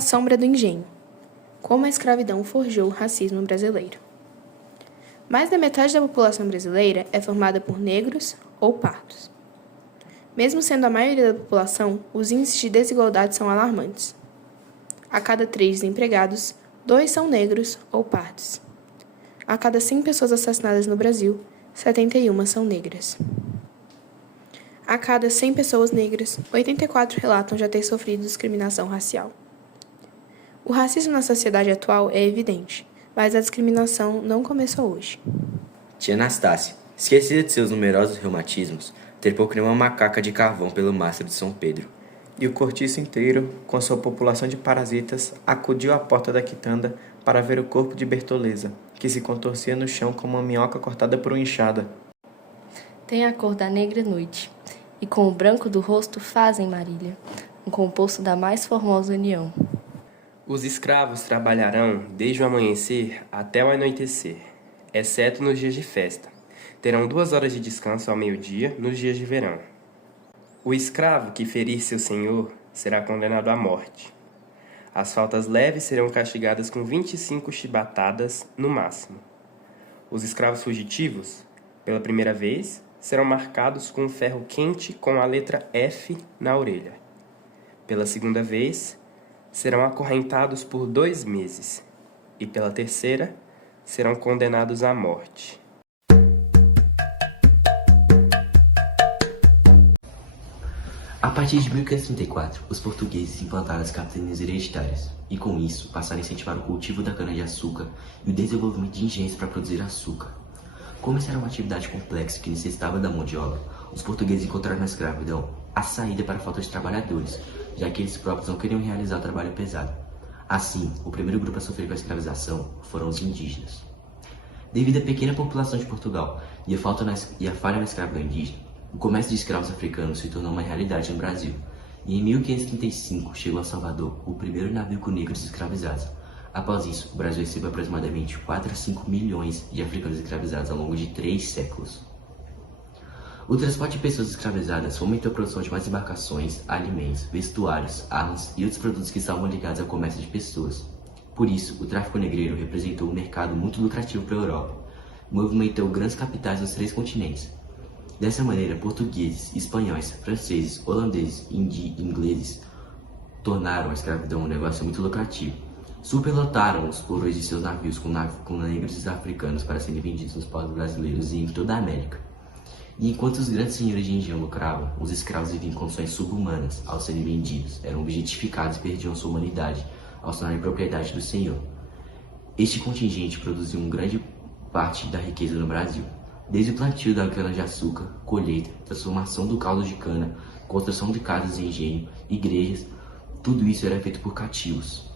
A sombra do engenho. Como a escravidão forjou o racismo brasileiro. Mais da metade da população brasileira é formada por negros ou pardos. Mesmo sendo a maioria da população, os índices de desigualdade são alarmantes. A cada 3 desempregados, 2 são negros ou pardos. A cada 100 pessoas assassinadas no Brasil, 71 são negras. A cada 100 pessoas negras, 84 relatam já ter sofrido discriminação racial. O racismo na sociedade atual é evidente, mas a discriminação não começou hoje. Tia Anastácia, esquecida de seus numerosos reumatismos, trepou que nem uma macaca de carvão pelo mastro de São Pedro. E o cortiço inteiro, com sua população de parasitas, acudiu à porta da quitanda para ver o corpo de Bertoleza, que se contorcia no chão como uma minhoca cortada por uma enxada. Tem a cor da negra noite, e com o branco do rosto fazem Marília, um composto da mais formosa união. Os escravos trabalharão desde o amanhecer até o anoitecer, exceto nos dias de festa. Terão 2 horas de descanso ao meio-dia nos dias de verão. O escravo que ferir seu senhor será condenado à morte. As faltas leves serão castigadas com 25 chibatadas no máximo. Os escravos fugitivos, pela primeira vez, serão marcados com um ferro quente com a letra F na orelha. Pela segunda vez, serão acorrentados por 2 meses. E pela terceira, serão condenados à morte. A partir de 1534, os portugueses implantaram as capitanias hereditárias e, com isso, passaram a incentivar o cultivo da cana-de-açúcar e o desenvolvimento de engenhos para produzir açúcar. Como essa era uma atividade complexa que necessitava da mão de obra, os portugueses encontraram na escravidão a saída para a falta de trabalhadores, já que eles próprios não queriam realizar o trabalho pesado. Assim, o primeiro grupo a sofrer com a escravização foram os indígenas. Devido à pequena população de Portugal e a falha na escravidão indígena, o comércio de escravos africanos se tornou uma realidade no Brasil, e em 1535 chegou a Salvador o primeiro navio com negros escravizados. Após isso, o Brasil recebeu aproximadamente 4 a 5 milhões de africanos escravizados ao longo de 3 séculos. O transporte de pessoas escravizadas fomentou a produção de mais embarcações, alimentos, vestuários, armas e outros produtos que estavam ligados ao comércio de pessoas. Por isso, o tráfico negreiro representou um mercado muito lucrativo para a Europa, movimentou grandes capitais dos 3 continentes. Dessa maneira, portugueses, espanhóis, franceses, holandeses e ingleses tornaram a escravidão um negócio muito lucrativo. Superlotaram os porões de seus navios com negros africanos para serem vendidos nos portos brasileiros e em toda a América. E enquanto os grandes senhores de engenho lucravam, os escravos viviam em condições subhumanas ao serem vendidos, eram objetificados e perdiam sua humanidade ao se tornarem propriedade do senhor. Este contingente produziu uma grande parte da riqueza no Brasil. Desde o plantio da cana-de-açúcar, colheita, transformação do caldo de cana, construção de casas de engenho, igrejas, tudo isso era feito por cativos.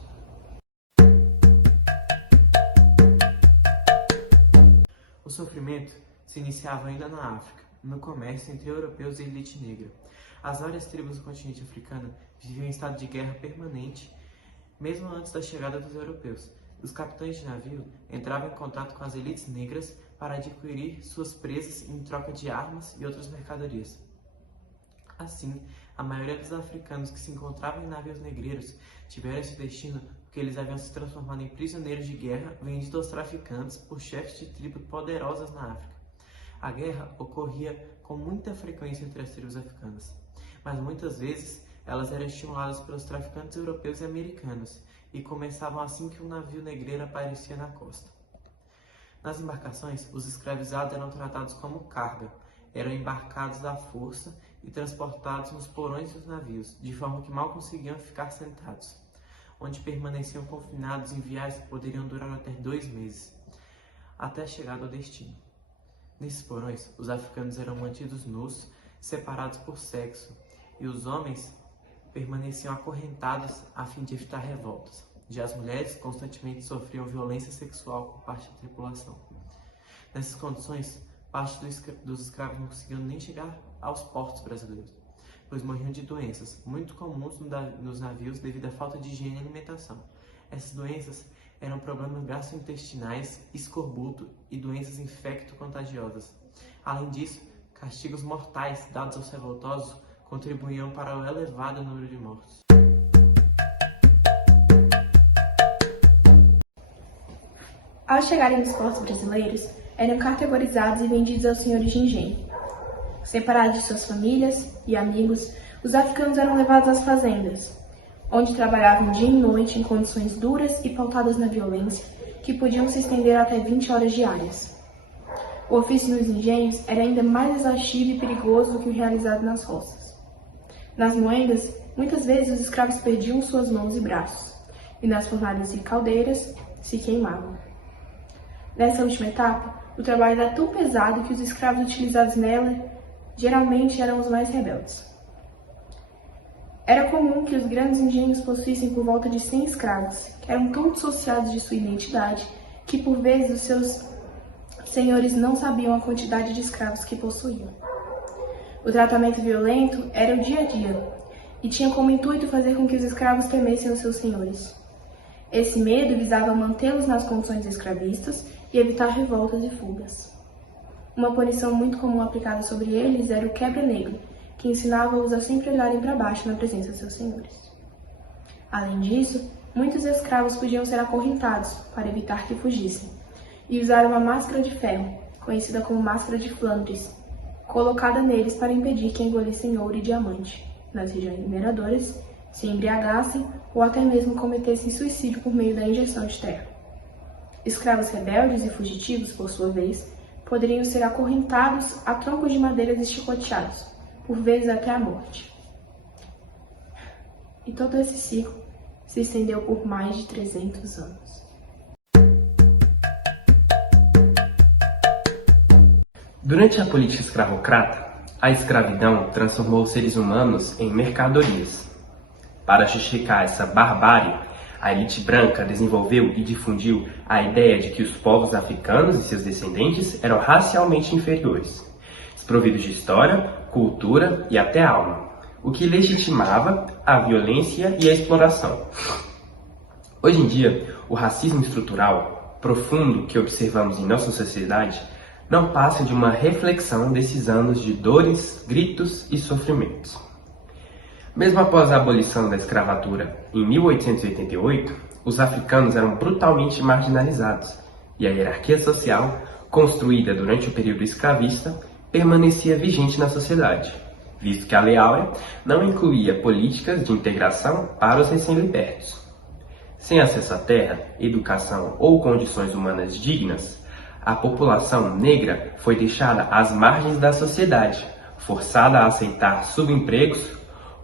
O sofrimento se iniciava ainda na África, no comércio entre europeus e elite negra. As várias tribos do continente africano viviam em estado de guerra permanente, mesmo antes da chegada dos europeus. Os capitães de navio entravam em contato com as elites negras para adquirir suas presas em troca de armas e outras mercadorias. Assim, a maioria dos africanos que se encontravam em navios negreiros tiveram esse destino porque eles haviam se transformado em prisioneiros de guerra vendidos aos traficantes por chefes de tribos poderosas na África. A guerra ocorria com muita frequência entre as tribos africanas, mas muitas vezes elas eram estimuladas pelos traficantes europeus e americanos e começavam assim que um navio negreiro aparecia na costa. Nas embarcações, os escravizados eram tratados como carga, eram embarcados à força e transportados nos porões dos navios, de forma que mal conseguiam ficar sentados, onde permaneciam confinados em viagens que poderiam durar até 2 meses, até a chegada ao destino. Nesses porões, os africanos eram mantidos nus, separados por sexo, e os homens permaneciam acorrentados a fim de evitar revoltas. Já as mulheres constantemente sofriam violência sexual por parte da tripulação. Nessas condições, parte dos escravos não conseguiam nem chegar aos portos brasileiros, pois morriam de doenças muito comuns nos navios devido à falta de higiene e alimentação. Essas doenças eram problemas gastrointestinais, escorbuto e doenças infecto-contagiosas. Além disso, castigos mortais dados aos revoltosos contribuíam para o elevado número de mortos. Ao chegarem nos portos brasileiros, eram categorizados e vendidos aos senhores de engenho. Separados de suas famílias e amigos, os africanos eram levados às fazendas, onde trabalhavam dia e noite em condições duras e pautadas na violência, que podiam se estender até 20 horas diárias. O ofício nos engenhos era ainda mais exaustivo e perigoso do que o realizado nas roças. Nas moendas, muitas vezes os escravos perdiam suas mãos e braços, e nas fornalhas e caldeiras se queimavam. Nessa última etapa, o trabalho era tão pesado que os escravos utilizados nela geralmente eram os mais rebeldes. Era comum que os grandes engenhos possuíssem por volta de 100 escravos, que eram tão dissociados de sua identidade que, por vezes, os seus senhores não sabiam a quantidade de escravos que possuíam. O tratamento violento era o dia a dia e tinha como intuito fazer com que os escravos temessem os seus senhores. Esse medo visava mantê-los nas condições escravistas e evitar revoltas e fugas. Uma punição muito comum aplicada sobre eles era o quebra-negro, que ensinava-os a sempre olharem para baixo na presença de seus senhores. Além disso, muitos escravos podiam ser acorrentados para evitar que fugissem, e usar uma máscara de ferro, conhecida como máscara de Flandres, colocada neles para impedir que engolissem ouro e diamante, nas regiões mineradoras, se embriagassem ou até mesmo cometessem suicídio por meio da injeção de terra. Escravos rebeldes e fugitivos, por sua vez, poderiam ser acorrentados a troncos de madeira e chicoteados, por vezes até a morte. E todo esse ciclo se estendeu por mais de 300 anos. Durante a política escravocrata, a escravidão transformou os seres humanos em mercadorias. Para justificar essa barbárie, a elite branca desenvolveu e difundiu a ideia de que os povos africanos e seus descendentes eram racialmente inferiores, desprovidos de história, cultura e até alma, o que legitimava a violência e a exploração. Hoje em dia, o racismo estrutural profundo que observamos em nossa sociedade não passa de uma reflexão desses anos de dores, gritos e sofrimentos. Mesmo após a abolição da escravatura em 1888, os africanos eram brutalmente marginalizados e a hierarquia social, construída durante o período escravista, permanecia vigente na sociedade, visto que a Lei Áurea não incluía políticas de integração para os recém-libertos. Sem acesso à terra, educação ou condições humanas dignas, a população negra foi deixada às margens da sociedade, forçada a aceitar subempregos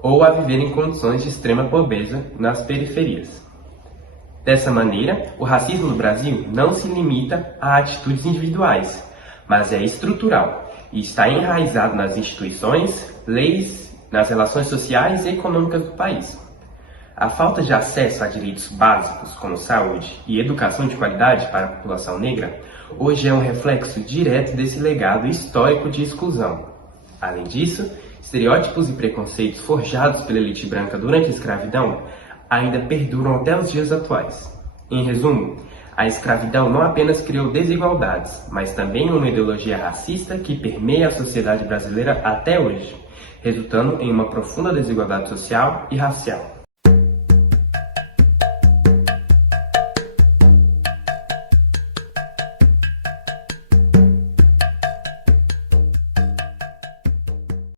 ou a viver em condições de extrema pobreza nas periferias. Dessa maneira, o racismo no Brasil não se limita a atitudes individuais, mas é estrutural e está enraizado nas instituições, leis, nas relações sociais e econômicas do país. A falta de acesso a direitos básicos como saúde e educação de qualidade para a população negra hoje é um reflexo direto desse legado histórico de exclusão. Além disso, estereótipos e preconceitos forjados pela elite branca durante a escravidão ainda perduram até os dias atuais. Em resumo, a escravidão não apenas criou desigualdades, mas também uma ideologia racista que permeia a sociedade brasileira até hoje, resultando em uma profunda desigualdade social e racial.